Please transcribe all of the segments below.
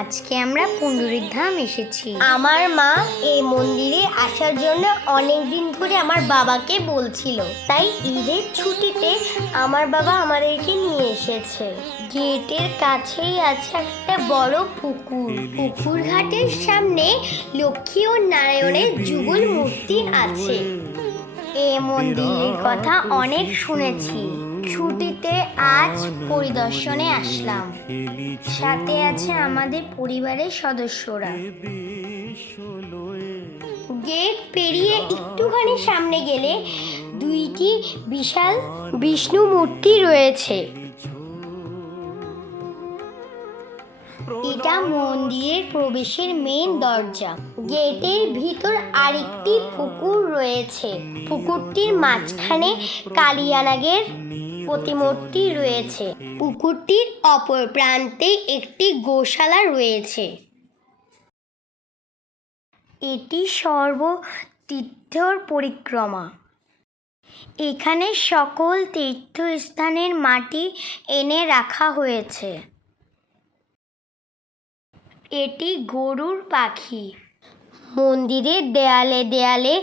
আজকে আমরা পুণ্ডরীর ধাম এসেছি। আমার মা এই মন্দিরে আসার জন্য অনেক দিন ধরে আমার বাবাকে বলছিল, তাই ঈদের ছুটিতে আমার বাবা আমাদেরকে নিয়ে এসেছে। গেটের কাছেই আছে একটা বড় পুকুর। পুকুর ঘাটের সামনে লক্ষ্মী ও নারায়ণের যুগল মূর্তি আছে। এই মন্দিরের কথা অনেক শুনেছি, ছুটিতে আজ পরিদর্শনে আসলাম। সাথে আছে আমাদের পরিবারের সদস্যরা। গেট পেরিয়ে একটুখানি সামনে গেলে দুইটি বিশাল বিষ্ণু মূর্তি রয়েছে। এটা মন্দিরের প্রবেশের মেন দরজা। গেটের ভিতর আরেকটি পুকুর রয়েছে। পুকুরটির মাঝখানে কালিয়ানাগের প্রতিমূর্তি রয়েছে। পুকুরটির অপর প্রান্তে একটি গোশালা রয়েছে। এটি সর্বতীর্থর পরিক্রমা। এখানে সকল তীর্থস্থানের মাটি এনে রাখা হয়েছে। এটি গরুর পাখি। মন্দিরের দেয়ালে দেয়ালে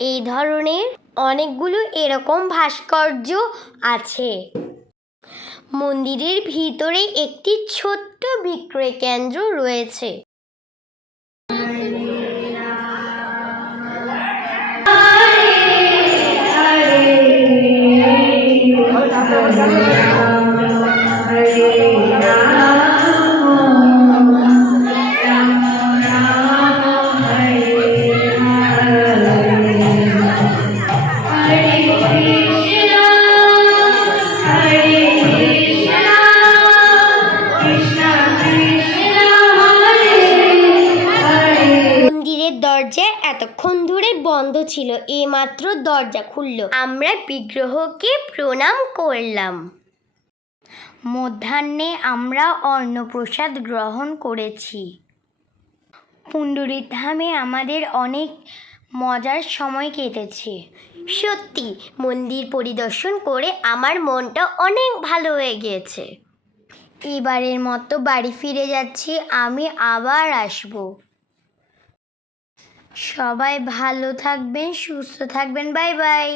এই ধরনের অনেকগুলো এরকম ভাস্কর্য আছে। মন্দিরের ভিতরে একটি ছোট্ট বিক্রয় কেন্দ্র রয়েছে। দরজা এতক্ষণ ধরে বন্ধ ছিল, এইমাত্র দরজা খুলল। আমরা বিগ্রহকে প্রণাম করলাম। মধ্যাহ্নে আমরা অন্নপ্রসাদ গ্রহণ করেছি। পুণ্ডরীর ধামে আমাদের অনেক মজার সময় কেটেছে। সত্যি মন্দির পরিদর্শন করে আমার মনটা অনেক ভালো হয়ে গিয়েছে। এবারের মতো বাড়ি ফিরে যাচ্ছি, আমি আবার আসব। সবাই ভালো থাকবেন, সুস্থ থাকবেন। Bye bye.